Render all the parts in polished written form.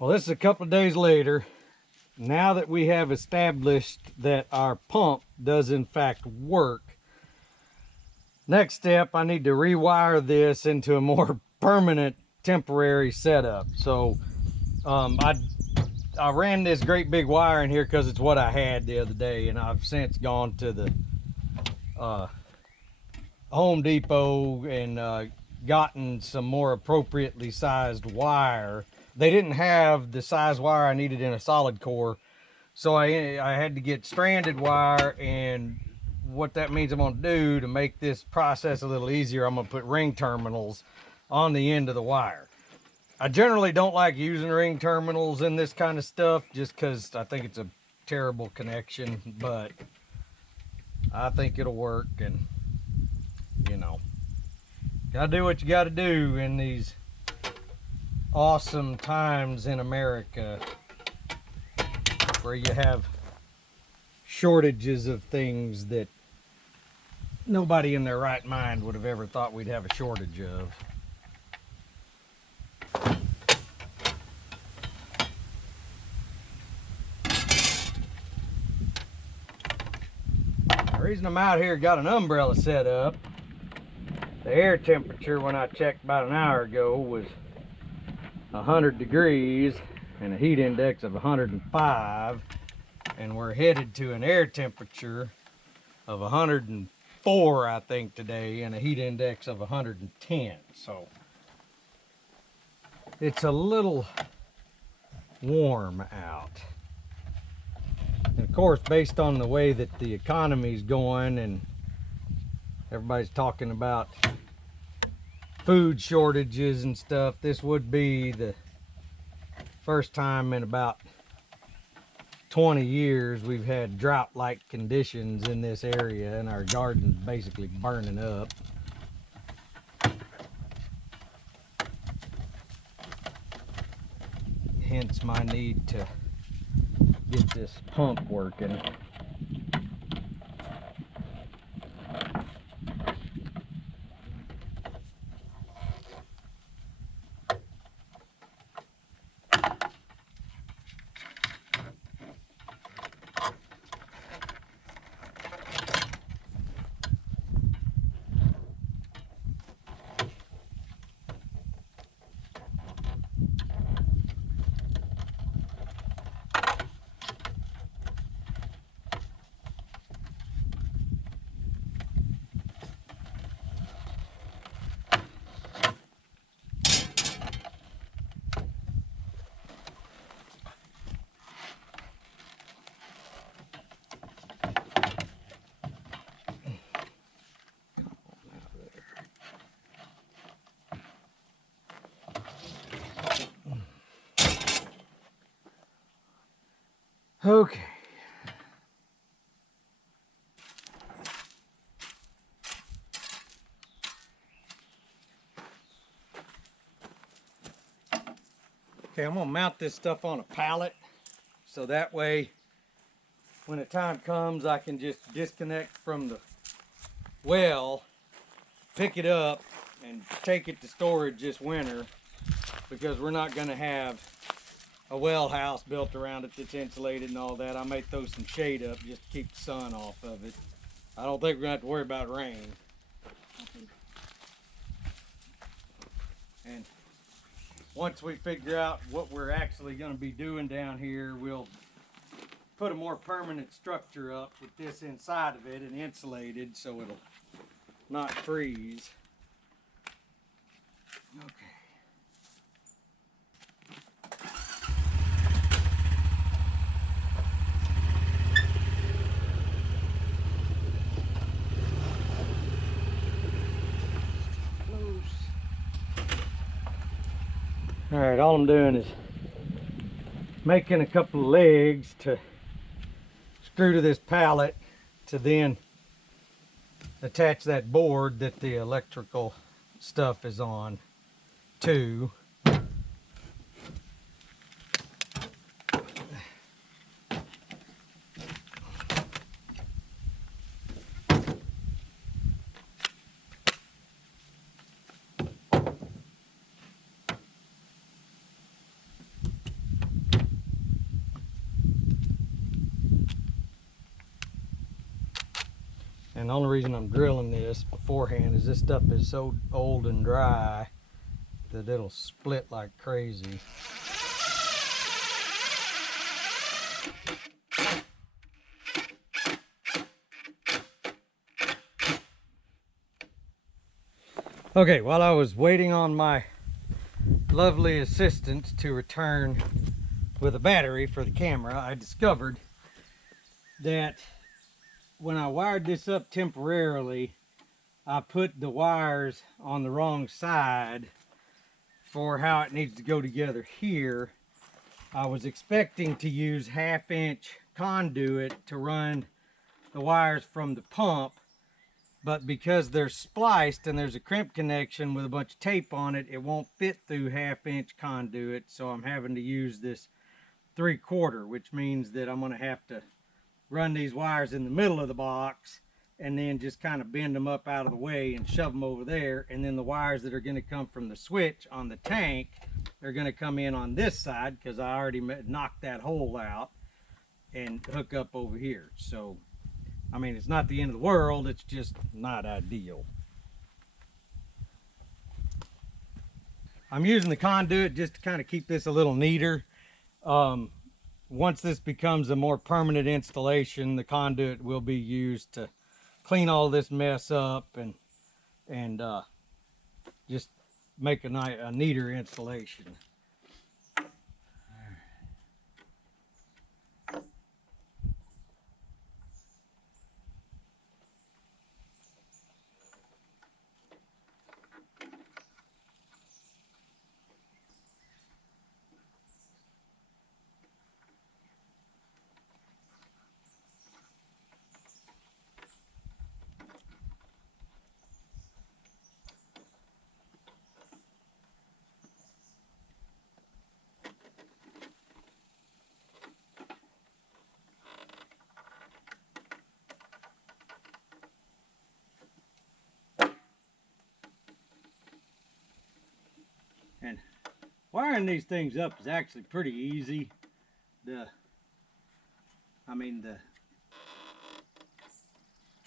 Well, this is a couple of days later. Now that we have established that our pump does in fact work, next step, I need to rewire this into a more permanent temporary setup. So I ran this great big wire in here because it's what I had the other day, and I've since gone to the Home Depot and gotten some more appropriately sized wire. They didn't have the size wire I needed in a solid core, so I had to get stranded wire. And what that means I'm going to do to make this process a little easier, I'm going to put ring terminals on the end of the wire. I generally don't like using ring terminals in this kind of stuff just because I think it's a terrible connection, but I think it'll work. And you know, gotta do what you gotta do in these awesome times in America where you have shortages of things that nobody in their right mind would have ever thought we'd have a shortage of. The reason I'm out here, got an umbrella set up. The air temperature when I checked about an hour ago was 100 degrees and a heat index of 105, and we're headed to an air temperature of 104 I think today, and a heat index of 110. So it's a little warm out. And of course, based on the way that the economy's going and everybody's talking about food shortages and stuff, this would be the first time in about 20 years we've had drought-like conditions in this area, and our garden's basically burning up. Hence my need to get this pump working. Okay. Okay, I'm gonna mount this stuff on a pallet so that way when the time comes I can just disconnect from the well, pick it up and take it to storage this winter, because we're not gonna have a well house built around it that's insulated and all that. I may throw some shade up just to keep the sun off of it. I don't think we're gonna have to worry about rain. And once we figure out what we're actually gonna be doing down here, we'll put a more permanent structure up with this inside of it and insulated so it'll not freeze. Okay. All right, all I'm doing is making a couple of legs to screw to this pallet to then attach that board that the electrical stuff is on to. the only reason I'm drilling this beforehand is this stuff is so old and dry that it'll split like crazy. Okay, while I was waiting on my lovely assistant to return with a battery for the camera, I discovered that when I wired this up temporarily, I put the wires on the wrong side for how it needs to go together here. I was expecting to use 1/2 inch conduit to run the wires from the pump, but because they're spliced and there's a crimp connection with a bunch of tape on it, it won't fit through 1/2 inch conduit, so I'm having to use this 3/4, which means that I'm going to have to run these wires in the middle of the box and then just kind of bend them up out of the way and shove them over there, and then the wires that are going to come from the switch on the tank are going to come in on this side because I already knocked that hole out and hook up over here. So I mean, it's not the end of the world, it's just not ideal. I'm using the conduit just to kind of keep this a little neater. Once this becomes a more permanent installation, the conduit will be used to clean all this mess up and just make a neater installation. And wiring these things up is actually pretty easy. The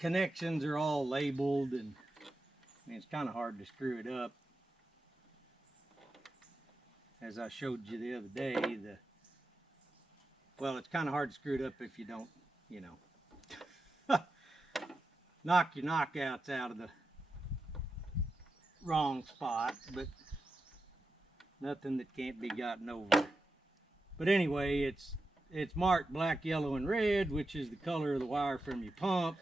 connections are all labeled, and it's kind of hard to screw it up. As I showed you the other day, well, it's kind of hard to screw it up if you don't, you know, knock your knockouts out of the wrong spot, but nothing that can't be gotten over. But anyway, it's marked black, yellow, and red, which is the color of the wire from your pump.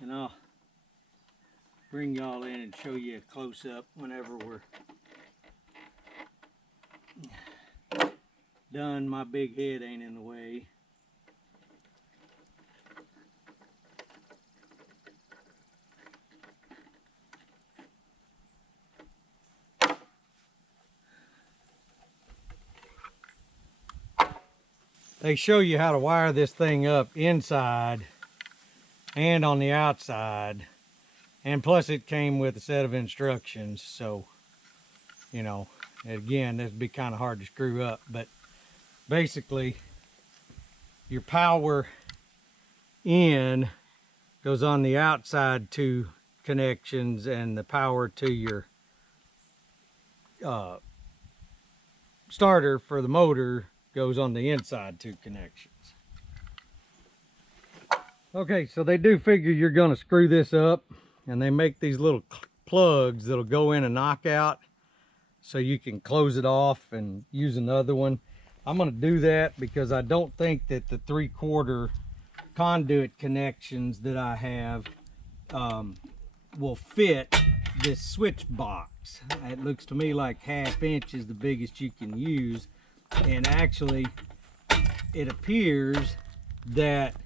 And I'll bring y'all in and show you a close-up whenever we're done. My big head ain't in the way. They show you how to wire this thing up inside and on the outside, and plus it came with a set of instructions, so you know, again, this would be kind of hard to screw up, but basically your power in goes on the outside 2 connections, and the power to your starter for the motor goes on the inside 2 connections. Okay, so they do figure you're going to screw this up, and they make these little plugs that'll go in a knockout so you can close it off and use another one. I'm going to do that because I don't think that the 3/4 conduit connections that I have will fit this switch box. It looks to me like 1/2 inch is the biggest you can use, and actually it appears that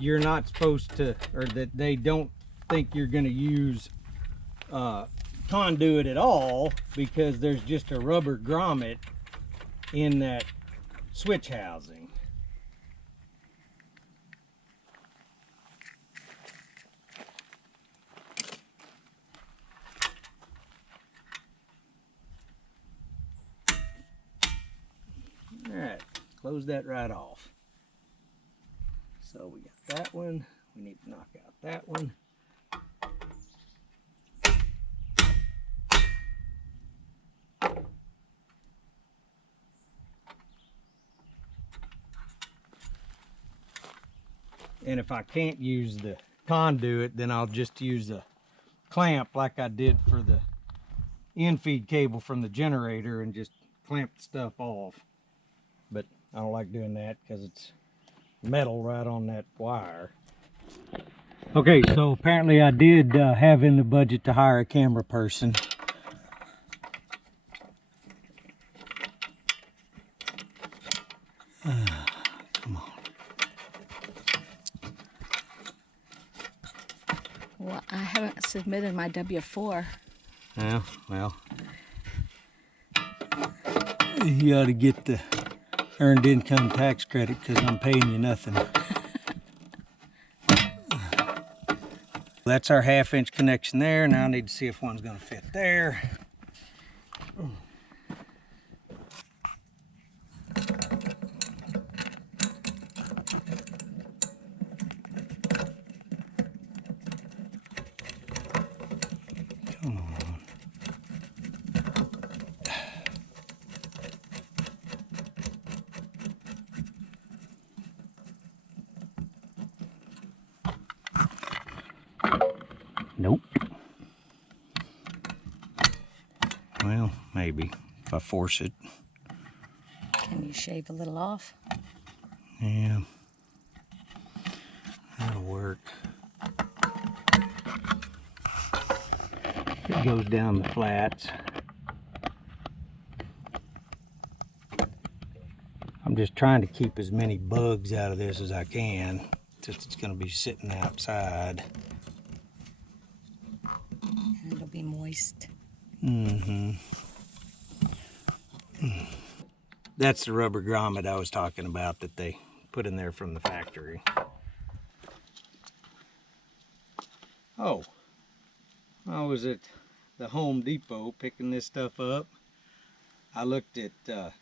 you're not supposed to, or that they don't think you're going to use conduit at all because there's just a rubber grommet in that switch housing. All right, close that right off. So we got that one. We need to knock out that one. And if I can't use the conduit, then I'll just use a clamp like I did for the in-feed cable from the generator and just clamp the stuff off. But I don't like doing that because it's metal right on that wire. Okay, so apparently I did have in the budget to hire a camera person. Come on. Well, I haven't submitted my W-4. Yeah, well, you ought to get the earned income tax credit because I'm paying you nothing. That's our 1/2-inch connection there. Now I need to see if one's going to fit there. Come on. Nope. Well, maybe if I force it. Can you shave a little off? Yeah, that'll work. It goes down the flats. I'm just trying to keep as many bugs out of this as I can, since it's going to be sitting outside. And it'll be moist. Mm-hmm. That's the rubber grommet I was talking about that they put in there from the factory. Oh, I was at the Home Depot picking this stuff up. I looked at 10-3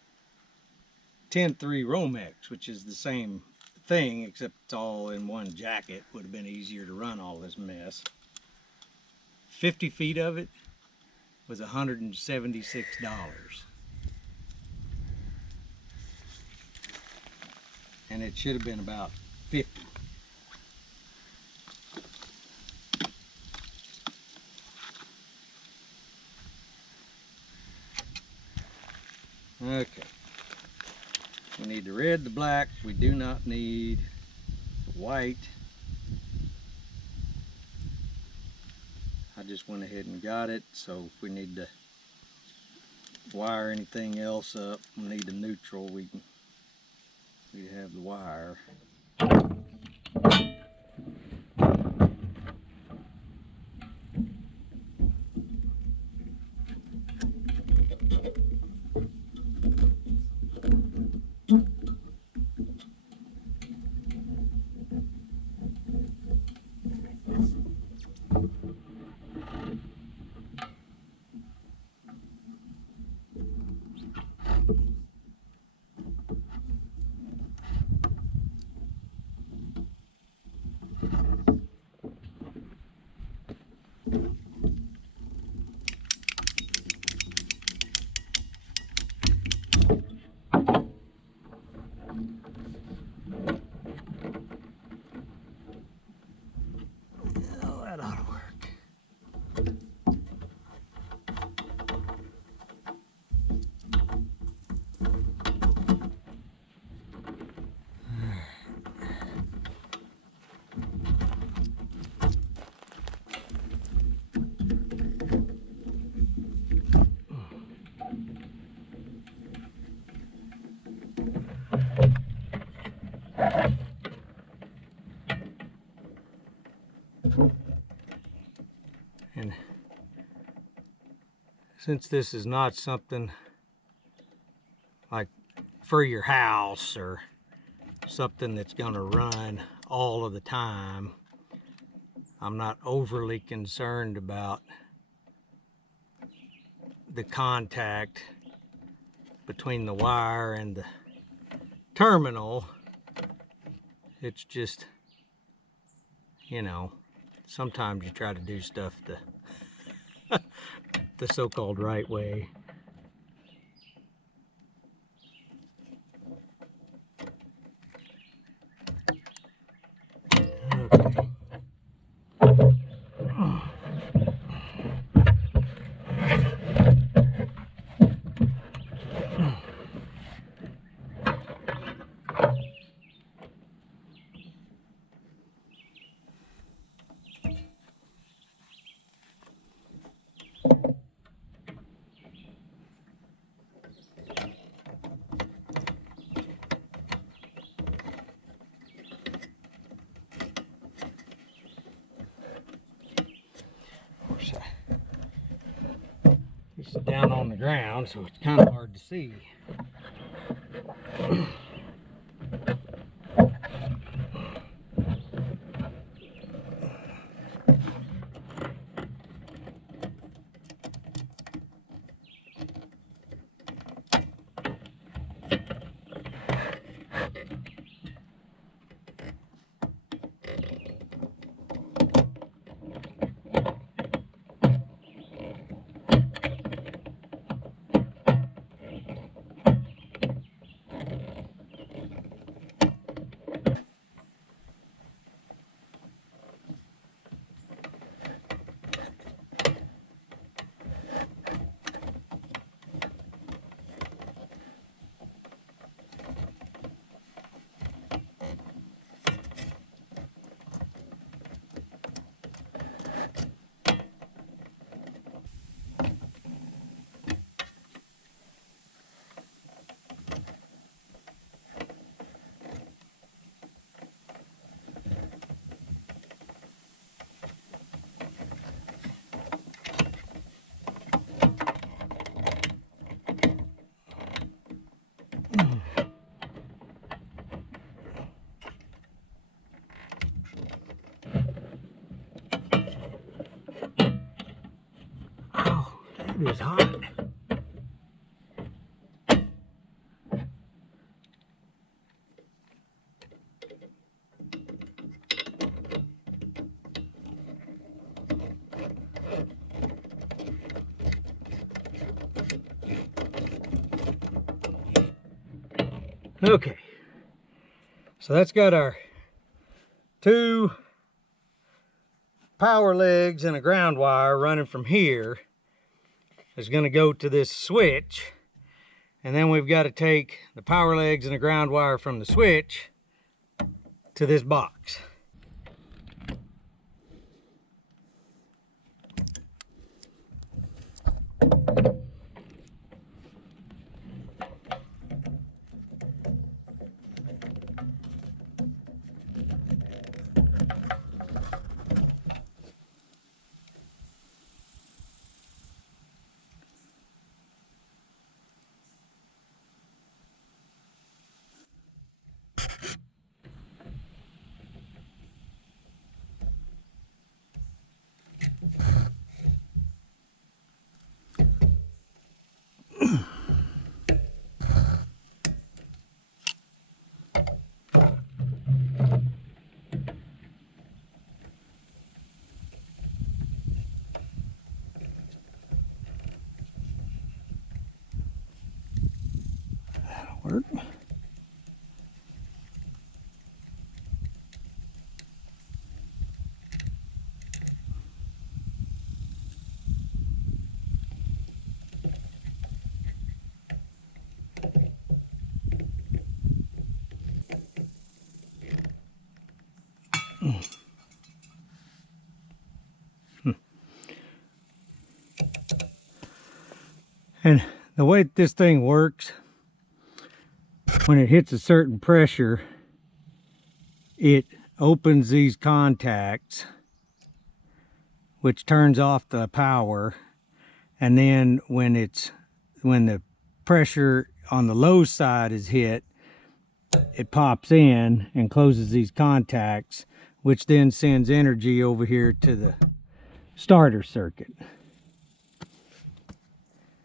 Romex, which is the same thing except it's all in one jacket. Would have been easier to run all this mess. 50 feet of it was $176. And it should have been about 50. Okay. We need the red, the black. We do not need the white. I just went ahead and got it, so if we need to wire anything else up, we need the neutral, we have the wire. Oh, that ought to work. And since this is not something like for your house or something that's going to run all of the time, I'm not overly concerned about the contact between the wire and the terminal. It's just, you know, sometimes you try to do stuff the so-called right way. Okay. It's down on the ground, so it's kind of hard to see. Oh, it is hot. Okay, so that's got our 2 power legs and a ground wire running from here. It's going to go to this switch, and then we've got to take the power legs and the ground wire from the switch to this box. Work. And the way this thing works, when it hits a certain pressure, it opens these contacts, which turns off the power, and then when the pressure on the low side is hit, it pops in and closes these contacts, which then sends energy over here to the starter circuit.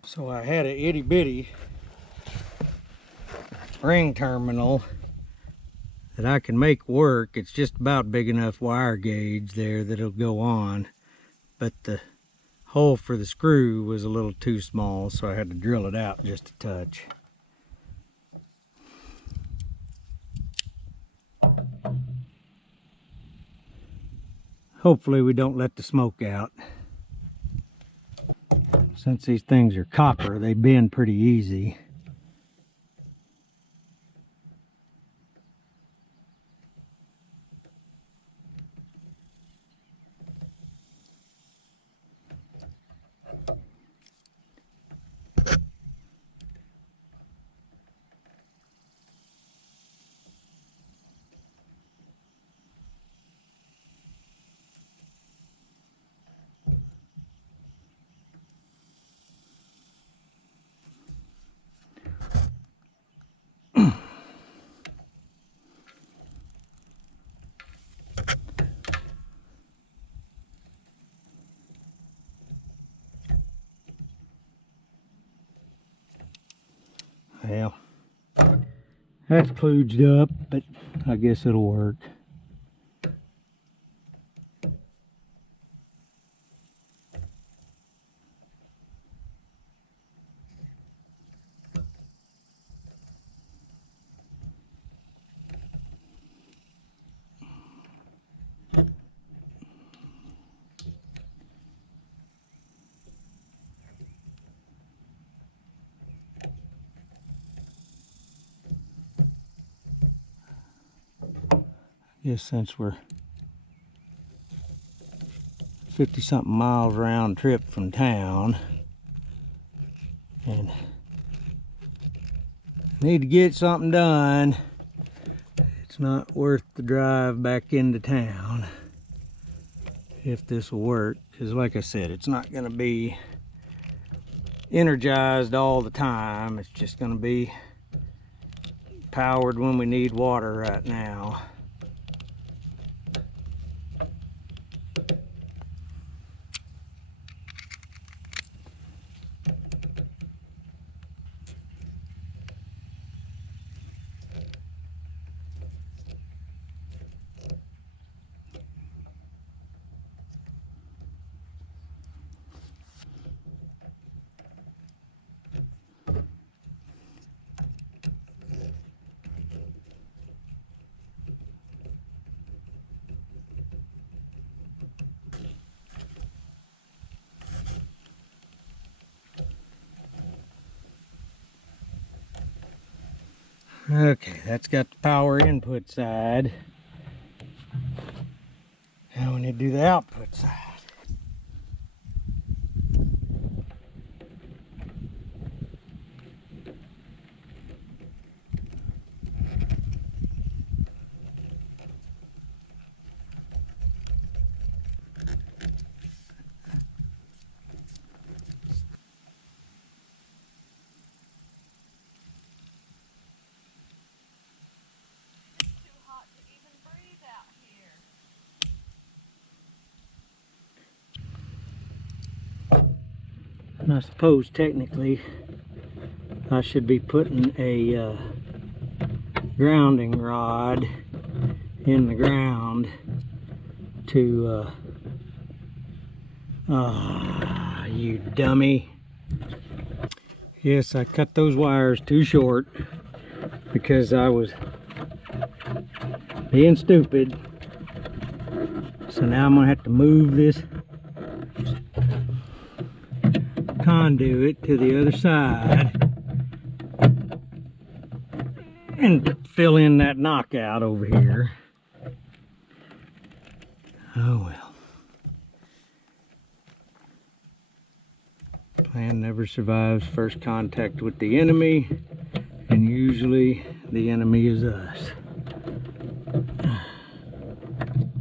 So I had an itty bitty ring terminal that I can make work. It's just about big enough wire gauge there that it'll go on, but the hole for the screw was a little too small, so I had to drill it out just a touch. Hopefully we don't let the smoke out. Since these things are copper, they bend pretty easy. Well, that's kludged up, but I guess it'll work. Guess since we're 50-something miles round trip from town and need to get something done, it's not worth the drive back into town if this will work, because like I said, it's not going to be energized all the time. It's just going to be powered when we need water right now. Okay, that's got the power input side. Now we need to do the output side. And I suppose technically I should be putting a grounding rod in the ground to you dummy. Yes, I cut those wires too short because I was being stupid. So now I'm gonna have to move this conduit to the other side and fill in that knockout over here. Oh well. Plan never survives first contact with the enemy, and usually the enemy is us.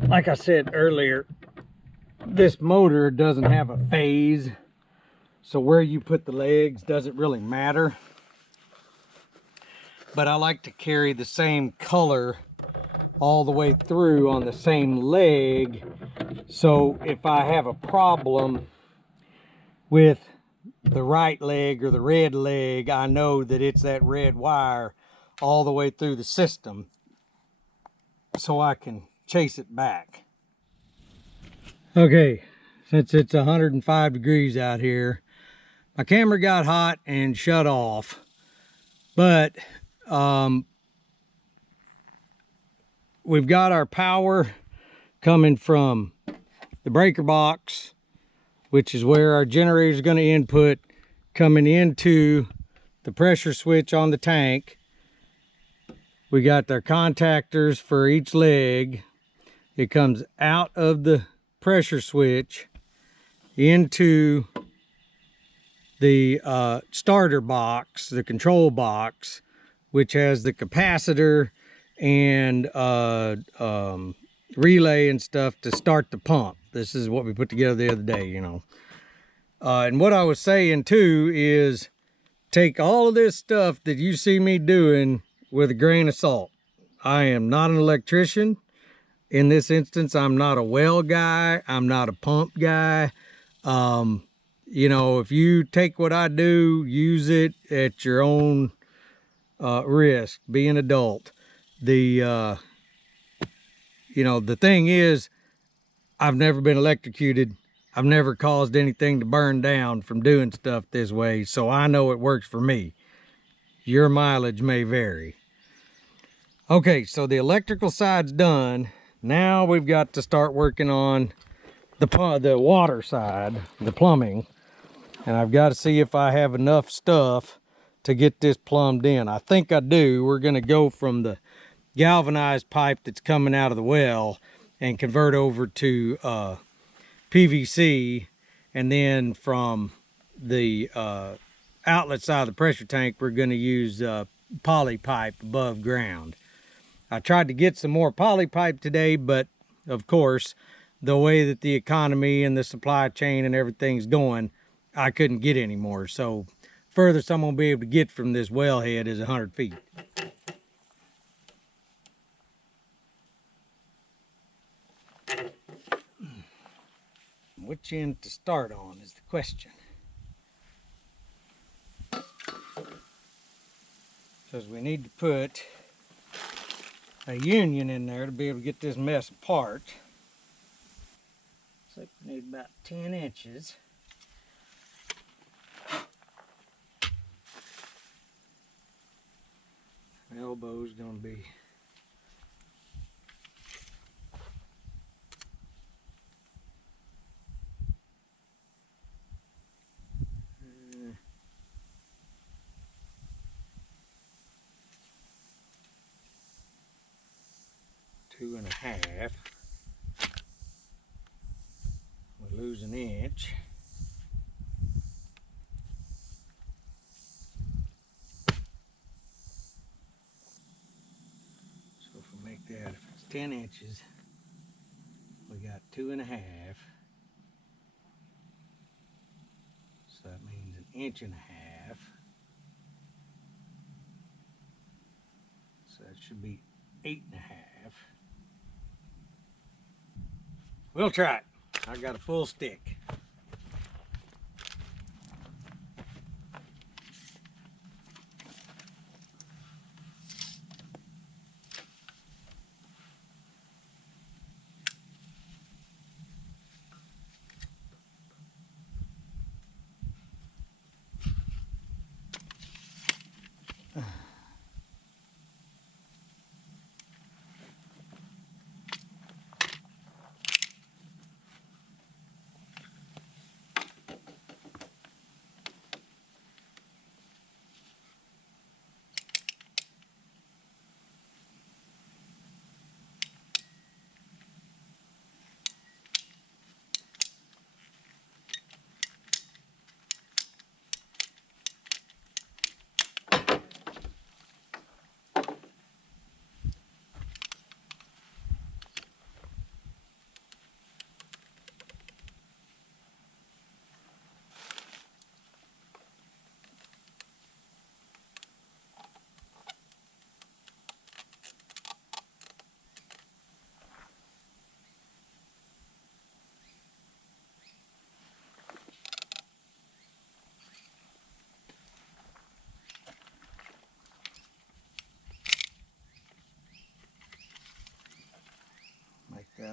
Like I said earlier, this motor doesn't have a phase. So where you put the legs doesn't really matter. But I like to carry the same color all the way through on the same leg. So if I have a problem with the right leg or the red leg, I know that it's that red wire all the way through the system, so I can chase it back. Okay, since it's 105 degrees out here, my camera got hot and shut off, but we've got our power coming from the breaker box, which is where our generator is going to input, coming into the pressure switch on the tank. We got their contactors for each leg. It comes out of the pressure switch into the starter box, the control box, which has the capacitor and relay and stuff to start the pump. This is what we put together the other day, you know. And what I was saying too is take all of this stuff that you see me doing with a grain of salt. I am not an electrician. In this instance, I'm not a well guy. I'm not a pump guy. You know, if you take what I do, use it at your own risk. Be an adult. You know, the thing is, I've never been electrocuted. I've never caused anything to burn down from doing stuff this way, so I know it works for me. Your mileage may vary. Okay, so the electrical side's done. Now we've got to start working on the water side, the plumbing. And I've got to see if I have enough stuff to get this plumbed in. I think I do. We're going to go from the galvanized pipe that's coming out of the well and convert over to PVC. And then from the outlet side of the pressure tank, we're going to use poly pipe above ground. I tried to get some more poly pipe today, but of course, the way that the economy and the supply chain and everything's going, I couldn't get any more. So furthest I'm gonna be able to get from this wellhead is 100 feet. Which end to start on is the question. Because we need to put a union in there to be able to get this mess apart. Looks like we need about 10 inches. Elbow's gonna be two and a half. We lose an inch. So if we make that, if it's 10 inches, we got 2 and a half. So that means 1.5 inches. So that should be 8 and a half. We'll try it. I got a full stick.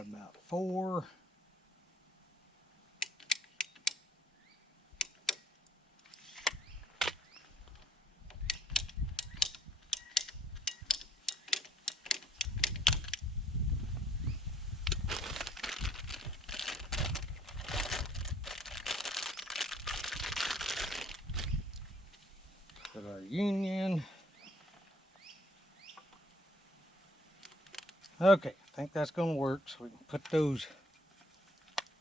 got about 4. Put our union. Okay, I think that's going to work, so we can put those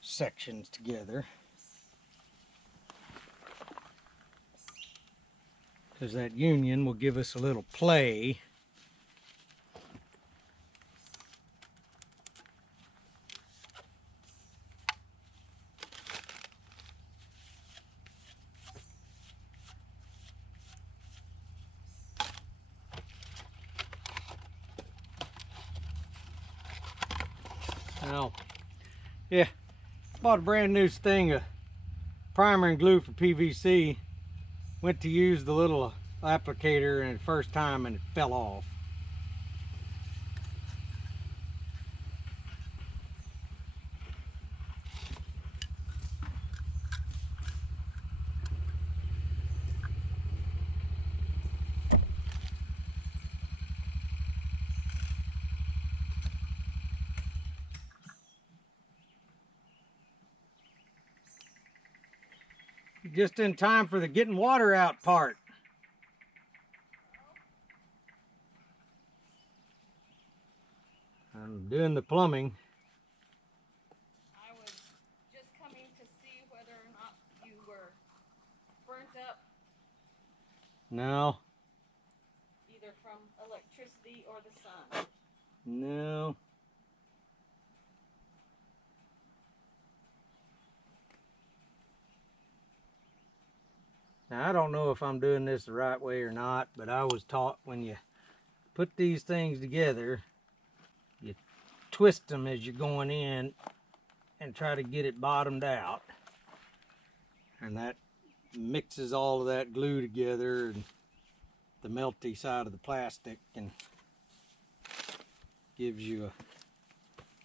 sections together. Because that union will give us a little play. Now, yeah, bought a brand new thing of primer and glue for PVC. Went to use the little applicator and the first time and it fell off. Just in time for the getting water out part. I'm doing the plumbing. I was just coming to see whether or not you were burnt up No, either from electricity or the sun. no. Now, I don't know if I'm doing this the right way or not, but I was taught when you put these things together, you twist them as you're going in and try to get it bottomed out. And that mixes all of that glue together and the melty side of the plastic and gives you a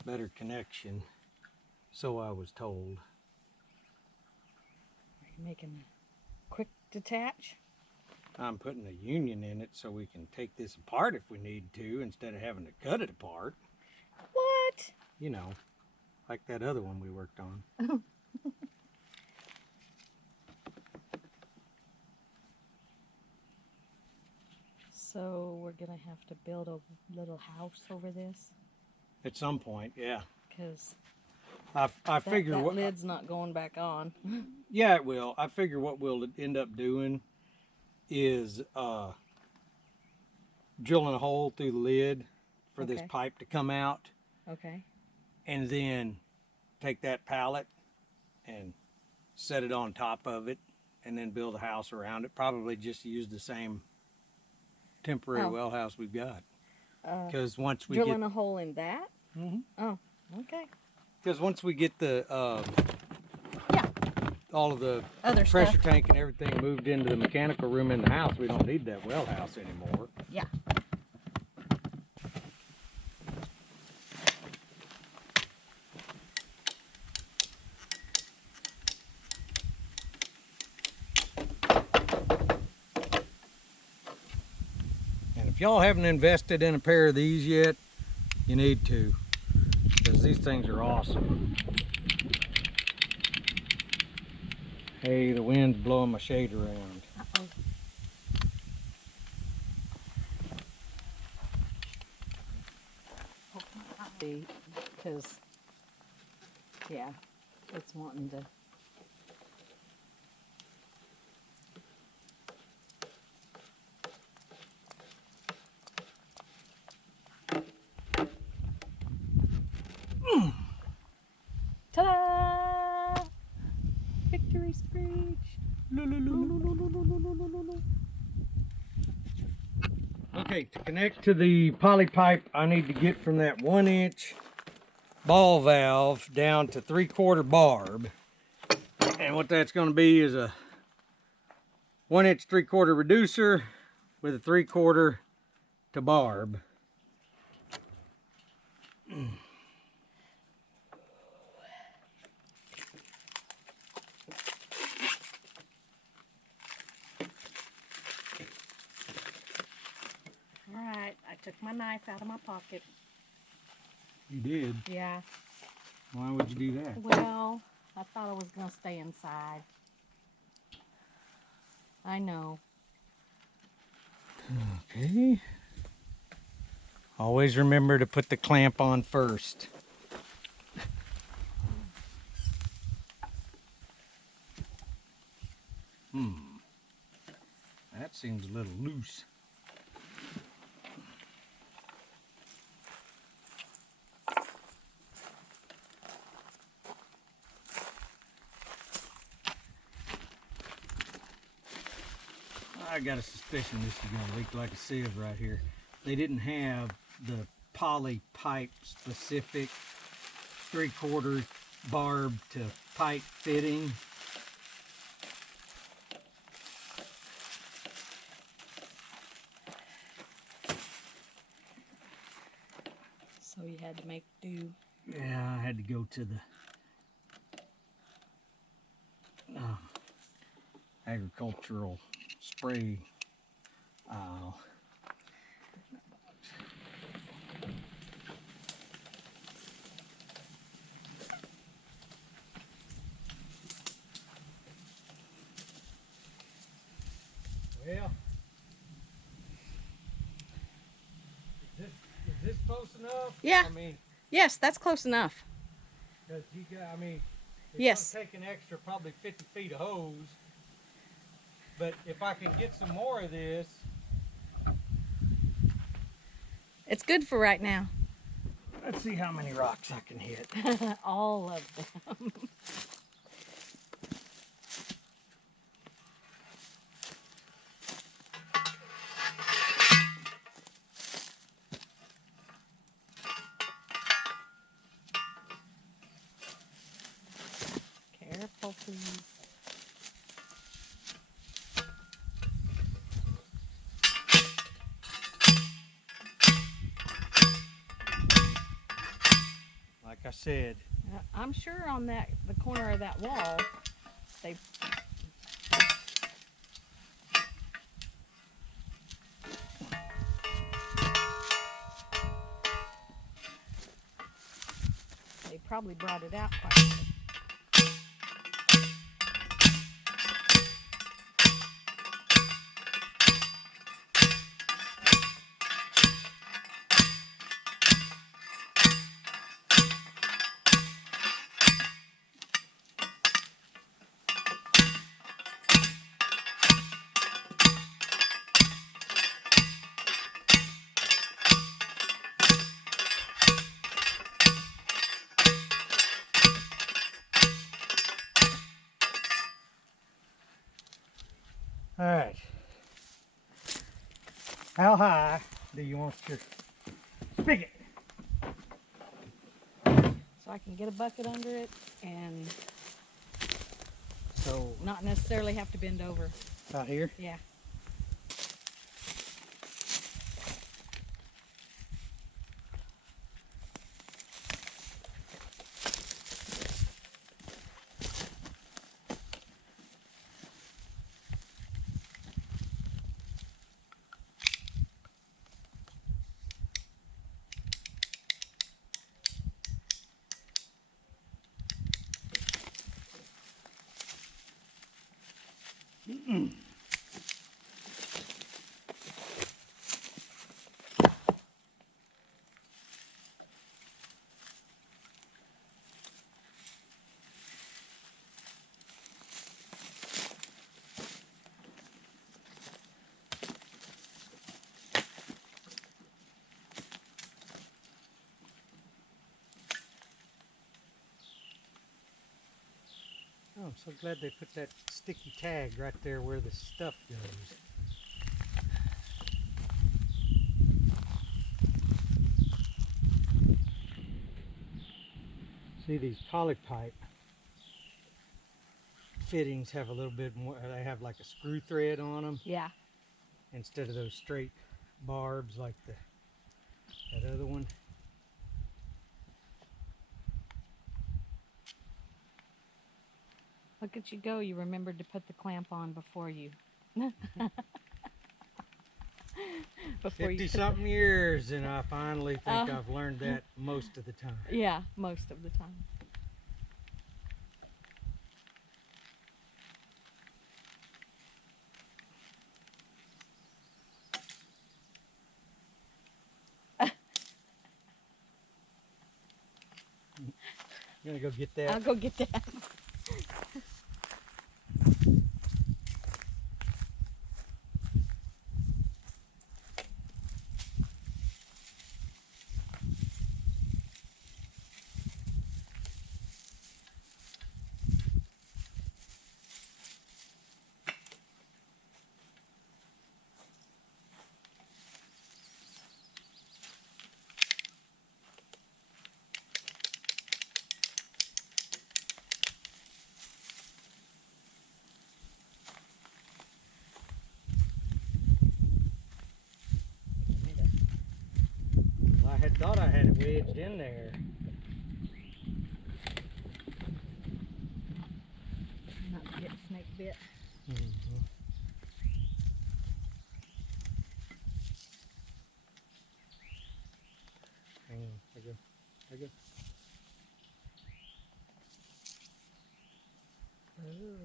better connection. So I was told. Are you making a quick detach? I'm putting a union in it so we can take this apart if we need to instead of having to cut it apart. What? You know, like that other one we worked on. So we're gonna have to build a little house over this At some point, yeah. because I figure that what lid's not going back on. yeah, it will. I figure what we'll end up doing is drilling a hole through the lid for this Okay. pipe to come out, Okay. and then take that pallet and set it on top of it, and then build a house around it. Probably just use the same temporary Oh. well house we've got. Because once we Drilling a hole in that? Mhm. Oh, okay. Because once we get the Yeah. all of the Other pressure stuff. tank and everything moved into the mechanical room in the house, we don't need that well house anymore. Yeah. And if y'all haven't invested in a pair of these yet, you need to, because these things are awesome. Hey, the wind's blowing my shade around. Uh-oh. Because, yeah, it's wanting to. Ta-da! Victory speech. Okay, to connect to the poly pipe, I need to get from that 1-inch ball valve down to 3/4 barb. And what that's going to be is a 1-inch 3/4 reducer with a 3/4 to barb. took my knife out of my pocket. You did? Yeah. Why would you do that? Well, I thought I was going to stay inside. I know. Okay. Always remember to put the clamp on first. That seems a little loose. I got a suspicion this is going to leak like a sieve right here. They didn't have the poly pipe specific 3/4 barb to pipe fitting. So you had to make do. Yeah, I had to go to the agricultural spray aisle. Well, is this close enough? Yeah. I mean, Yes, that's close enough. because you got, I mean, it's Yes. gonna take an extra probably 50 feet of hose. But if I can get some more of this, It's good for right now. let's see how many rocks I can hit. All of them. Careful, please. Like I said, I'm sure on the corner of that wall, they probably brought it out quite a bit. all right. How high do you want your spigot? So I can get a bucket under it and So not necessarily have to bend over. out here. Yeah. Oh, I'm so glad they put that sticky tag right there where the stuff goes. See, these poly pipe fittings have a little bit more, they have like a screw thread on them Yeah. instead of those straight barbs like that other one. Look at you go. You remembered to put the clamp on before you. before 50 you. something years, and I finally think Uh, I've learned that most of the time. Yeah, most of the time. You gonna go get that? I'll go get that. I had thought I had it wedged in there. Not to get snake bit. Mm-hmm. Hang on, I go. Ooh,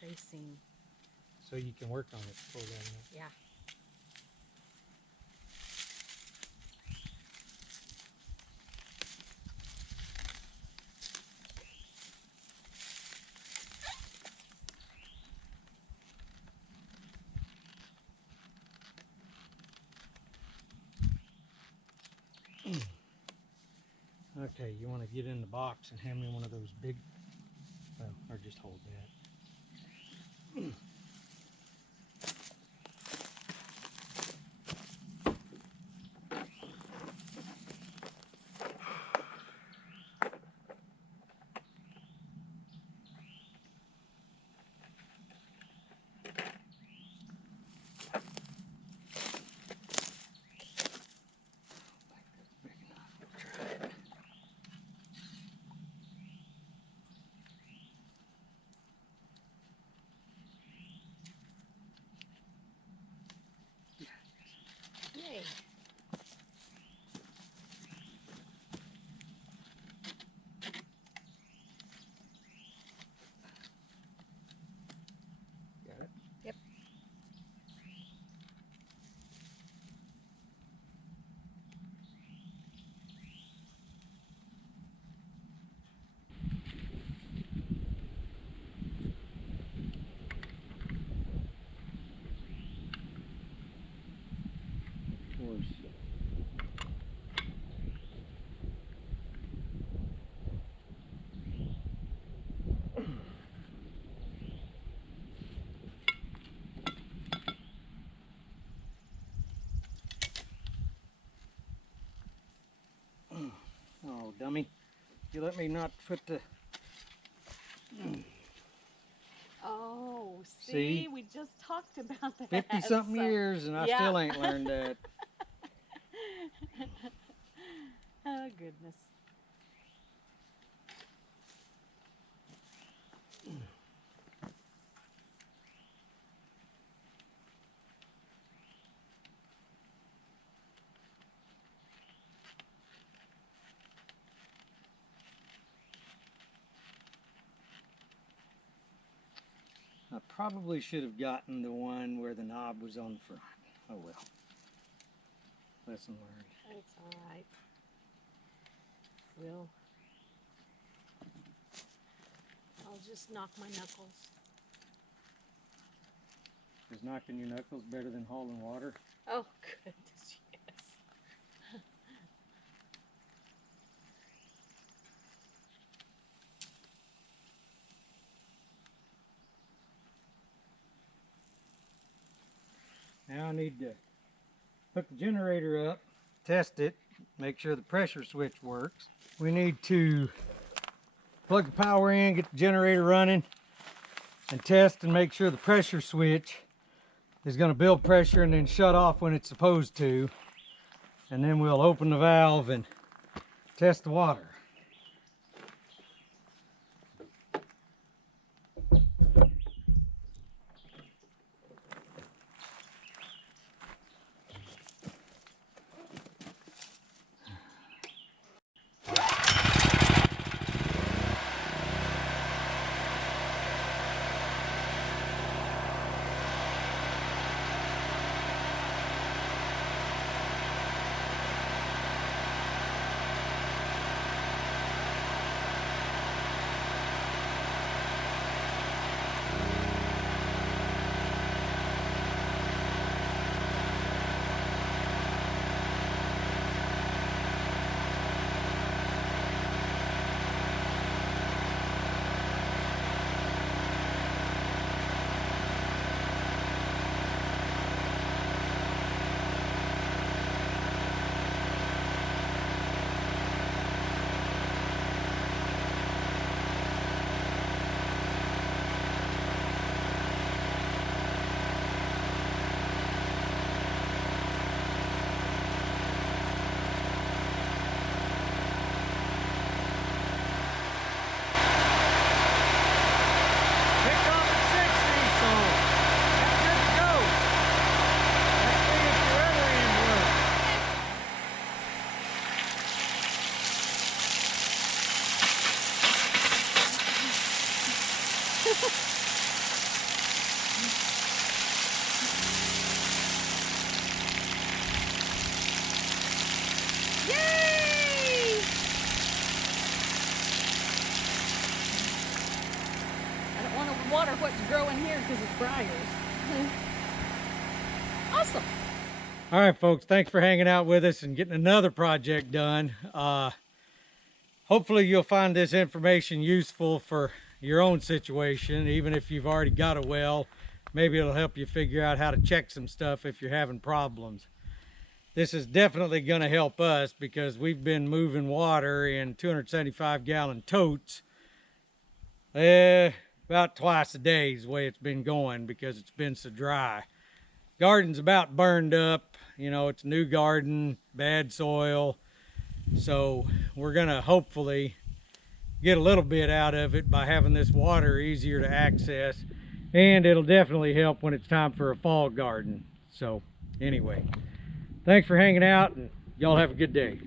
facing. So you can work on it. Pull that out. Yeah. Okay, you want to get in the box and hand me one of those big, well, or just hold that. Yay. Got it? Yep. Of course. Oh, dummy. You let me not put the... Oh, See? we just talked about that. 50 something so- years and I yeah. still ain't learned that. Oh, goodness. I probably should have gotten the one where the knob was on the front. Oh well. Lesson learned. It's all right. I'll just knock my knuckles. Is knocking your knuckles better than hauling water? Oh, goodness, yes. Now I need to hook the generator up, test it, make sure the pressure switch works. We need to plug the power in, get the generator running, and test and make sure the pressure switch is going to build pressure and then shut off when it's supposed to. And then we'll open the valve and test the water. Yay! I don't want to water what's growing here because it's briars. Awesome. All right, folks, thanks for hanging out with us and getting another project done. Hopefully you'll find this information useful for your own situation, even if you've already got a well. Maybe it'll help you figure out how to check some stuff if you're having problems. This is definitely going to help us because we've been moving water in 275-gallon totes about twice a day is the way it's been going because it's been so dry. Garden's about burned up. You know, it's a new garden, bad soil. So we're going to hopefully get a little bit out of it by having this water easier to access. And it'll definitely help when it's time for a fall garden. So anyway, thanks for hanging out and y'all have a good day.